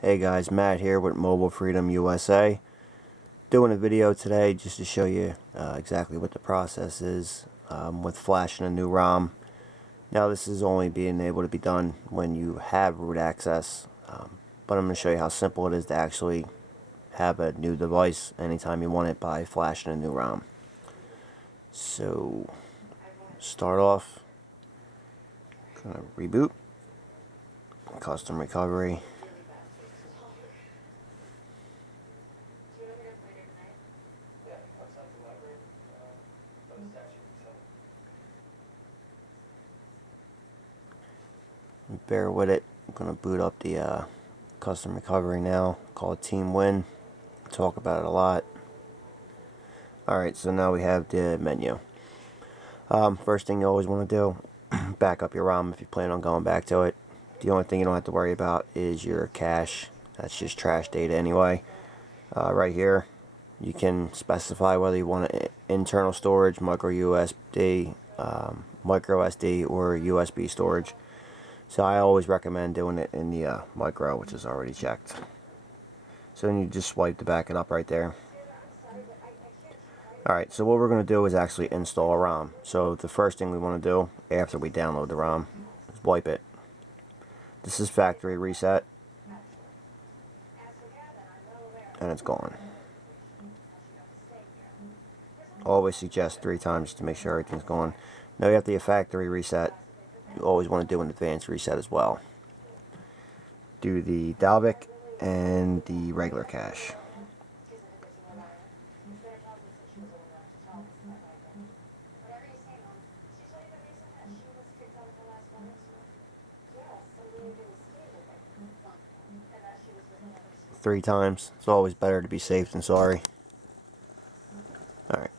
Hey guys, Matt here with Mobile Freedom USA. Doing a video today just to show you exactly what the process is with flashing a new ROM. Now this is only being able to be done when you have root access, but I'm going to show you how simple it is to actually have a new device anytime you want it by flashing a new ROM. So start off, gonna reboot, custom recovery. Bear with it. I'm gonna boot up the custom recovery now, called Teamwin. Talk about it a lot. Alright, so now we have the menu. First thing you always want to do, back up your ROM if you plan on going back to it. The only thing you don't have to worry about is your cache. That's just trash data anyway. Right here, you can specify whether you want internal storage, micro SD, micro SD, or USB storage. So I always recommend doing it in the micro, which is already checked. So then you just swipe to back it up right there. Alright, so what we're going to do is actually install a ROM. So the first thing we want to do after we download the ROM is wipe it. This is factory reset. And it's gone. Always suggest 3 times to make sure everything's gone. Now after your factory reset, you always want to do an advanced reset as well. Do the Dalvik and the regular cache. Three times. It's always better to be safe than sorry. Alright,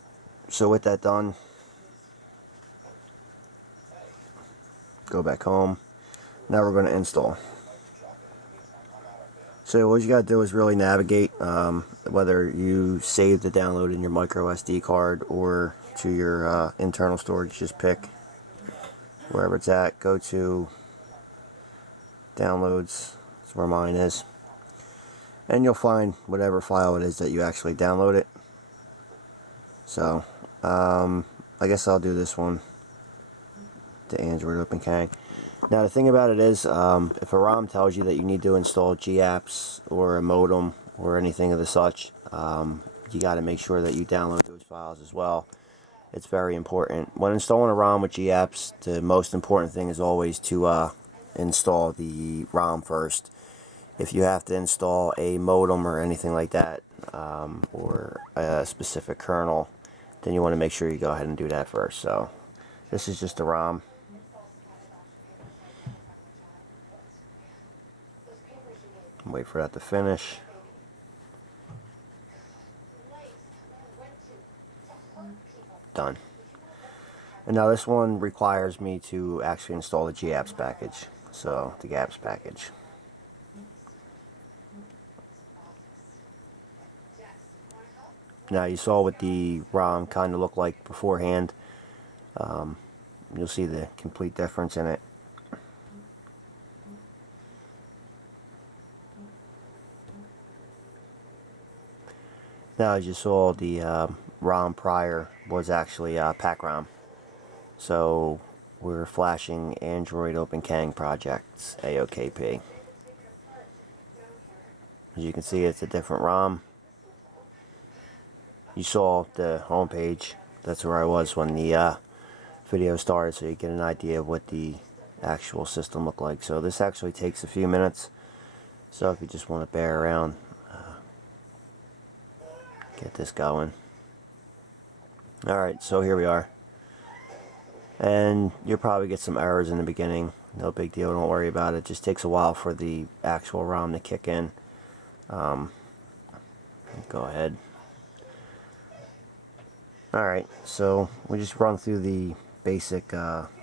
so with that done, go back home. Now we're going to install. So what you got to do is really navigate, whether you save the download in your micro SD card or to your internal storage. Just pick wherever it's at. Go to downloads. That's where mine is. And you'll find whatever file it is that you actually download it. So I guess I'll do this one, the Android OpenCang. Now the thing about it is, if a ROM tells you that you need to install GApps or a modem or anything of the such, you got to make sure that you download those files as well. It's very important. When installing a ROM with GApps, the most important thing is always to install the ROM first. If you have to install a modem or anything like that, or a specific kernel, then you want to make sure you go ahead and do that first. So this is just the ROM. Wait for that to finish. Done. And now this one requires me to actually install the GApps package. So the GApps package. Now you saw what the ROM kind of looked like beforehand. You'll see the complete difference in it. Now as you saw, the ROM prior was actually pack ROM. So we're flashing Android OpenCang projects AOKP. As you can see, it's a different ROM. You saw the home page. That's where I was when the video started, so you get an idea of what the actual system looked like. So this actually takes a few minutes. So if you just want to bear around, get this going. Alright, so here we are. And you'll probably get some errors in the beginning. No big deal, don't worry about it. It just takes a while for the actual ROM to kick in. Go ahead. Alright, so we just run through the basic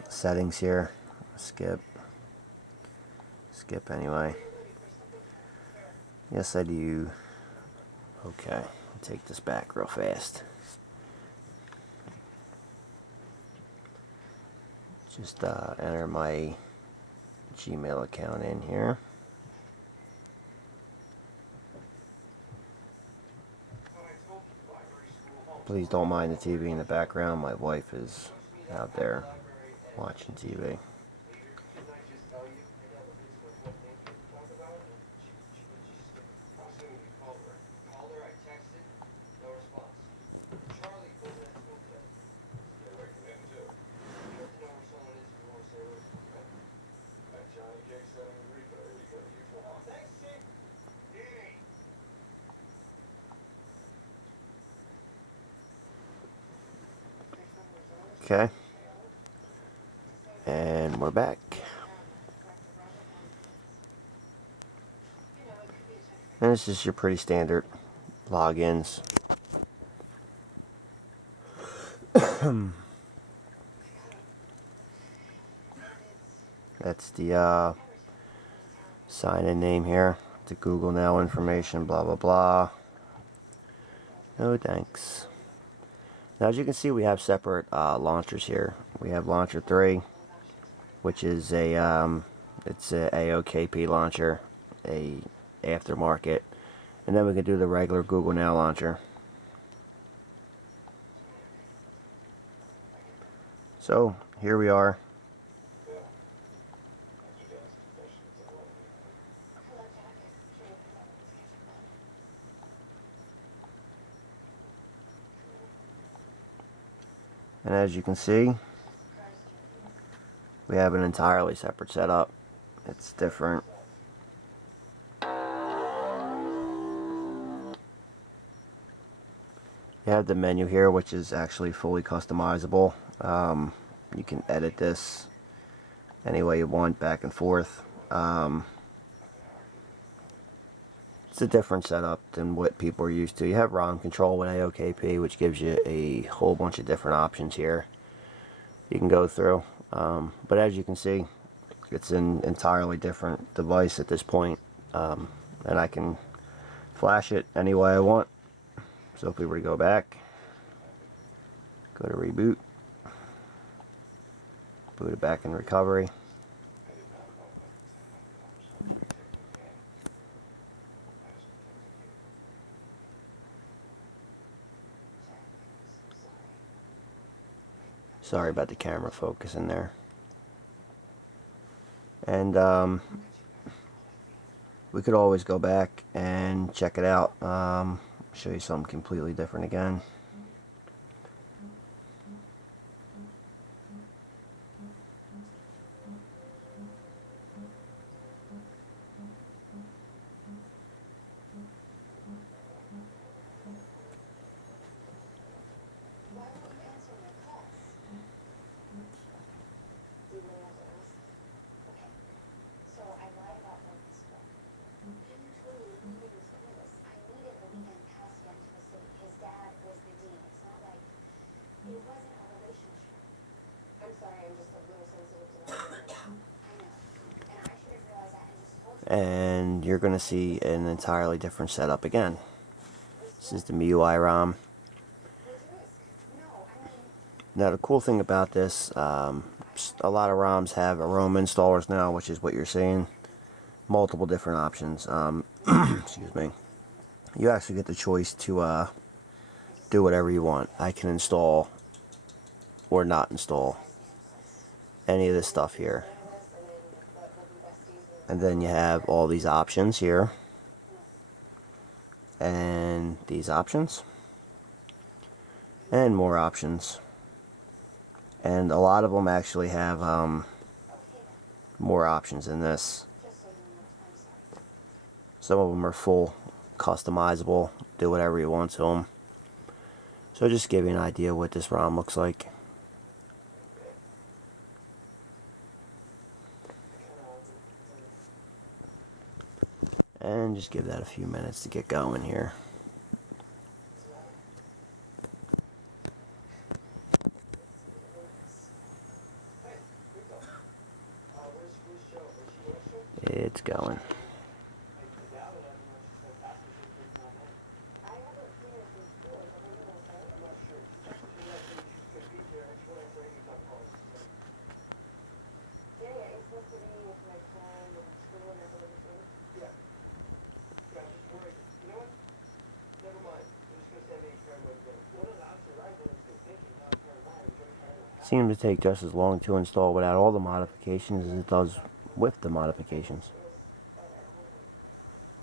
settings here. Skip anyway. Yes, I do. Okay, I'll take this back real fast. Just enter my Gmail account in here. Please don't mind the TV in the background. My wife is out there watching TV. Okay. And we're back. And this is your pretty standard logins. That's the sign-in name here. The Google Now information, blah, blah, blah. No thanks. Now, as you can see, we have separate launchers here. We have launcher 3, which is it's a AOKP launcher, a aftermarket. And then we can do the regular Google Now launcher. So, here we are. And as you can see, we have an entirely separate setup. It's different. You have the menu here, which is actually fully customizable. You can edit this any way you want, back and forth. It's a different setup than what people are used to. You have ROM control with AOKP, which gives you a whole bunch of different options here you can go through. But as you can see, it's an entirely different device at this point. And I can flash it any way I want. So if we were to go back, go to reboot, boot it back in recovery. Sorry about the camera focus in there. And we could always go back and check it out. Show you something completely different again. And you're going to see an entirely different setup again. This is the MIUI ROM. Now the cool thing about this, a lot of ROMs have aroma installers now, which is what you're seeing. Multiple different options. Excuse me. You actually get the choice to do whatever you want. I can install or not install any of this stuff here. And then you have all these options here. And these options. And more options. And a lot of them actually have more options than this. Some of them are full customizable, do whatever you want to them. So just give you an idea what this ROM looks like. And just give that a few minutes to get going here. It's going. seems to take just as long to install without all the modifications as it does with the modifications.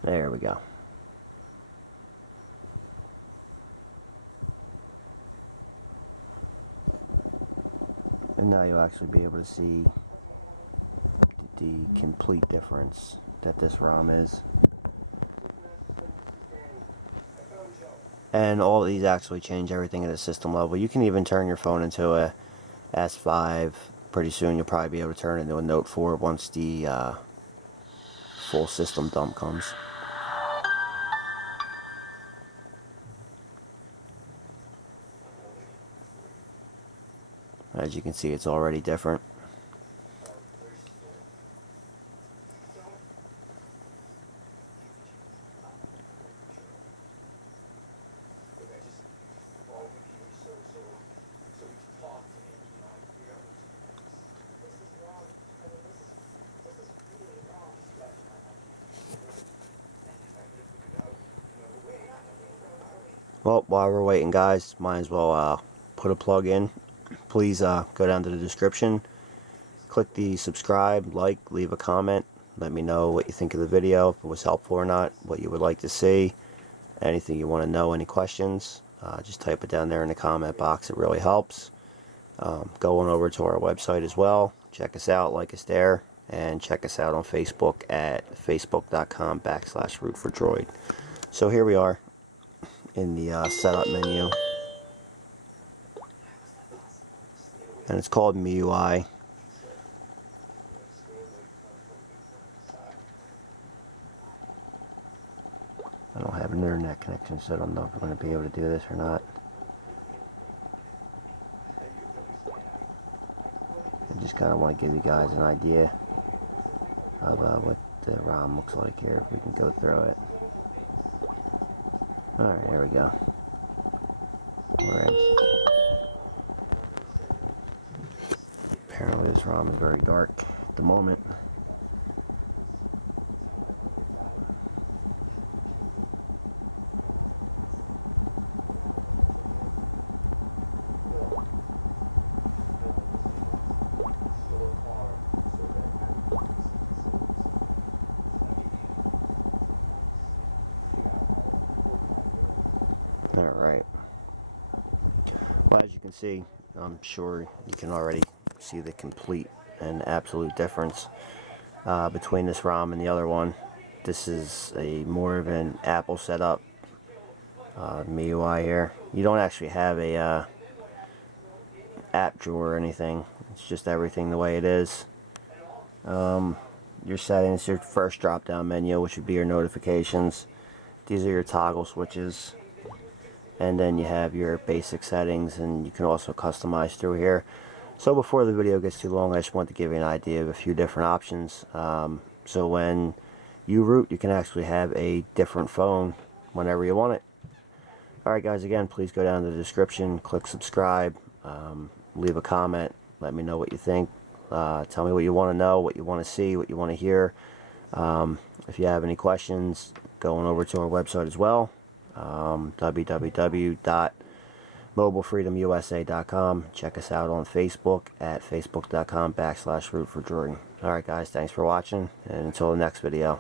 There we go. And now you'll actually be able to see the complete difference that this ROM is. And all of these actually change everything at a system level. You can even turn your phone into a S5. Pretty soon you'll probably be able to turn it into a Note 4 once the full system dump comes. As you can see, it's already different. Well, while we're waiting, guys, might as well put a plug in. Please go down to the description, click the subscribe, like, leave a comment. Let me know what you think of the video, if it was helpful or not, what you would like to see, anything you want to know, any questions. Just type it down there in the comment box. It really helps. Go on over to our website as well. Check us out, like us there, and check us out on Facebook at facebook.com/root4droid. So here we are in the setup menu, and it's called MIUI. I don't have an internet connection, so I don't know if we're going to be able to do this or not. I just kind of want to give you guys an idea of what the ROM looks like here, if we can go through it. Alright, here we go. We're in. Apparently this ROM is very dark at the moment. Alright. Well, as you can see, I'm sure you can already see the complete and absolute difference between this ROM and the other one. This is a more of an Apple setup. MIUI here. You don't actually have a app drawer or anything. It's just everything the way it is. Your settings, your first drop down menu, which would be your notifications. These are your toggle switches. And then you have your basic settings, and you can also customize through here. So before the video gets too long, I just want to give you an idea of a few different options. So when you root, you can actually have a different phone whenever you want it. Alright guys, again, please go down to the description, click subscribe, leave a comment, let me know what you think. Tell me what you want to know, what you want to see, what you want to hear. If you have any questions, go on over to our website as well. www.mobilefreedomusa.com. Check us out on Facebook at facebook.com/root4droid. Alright guys, thanks for watching, and until the next video.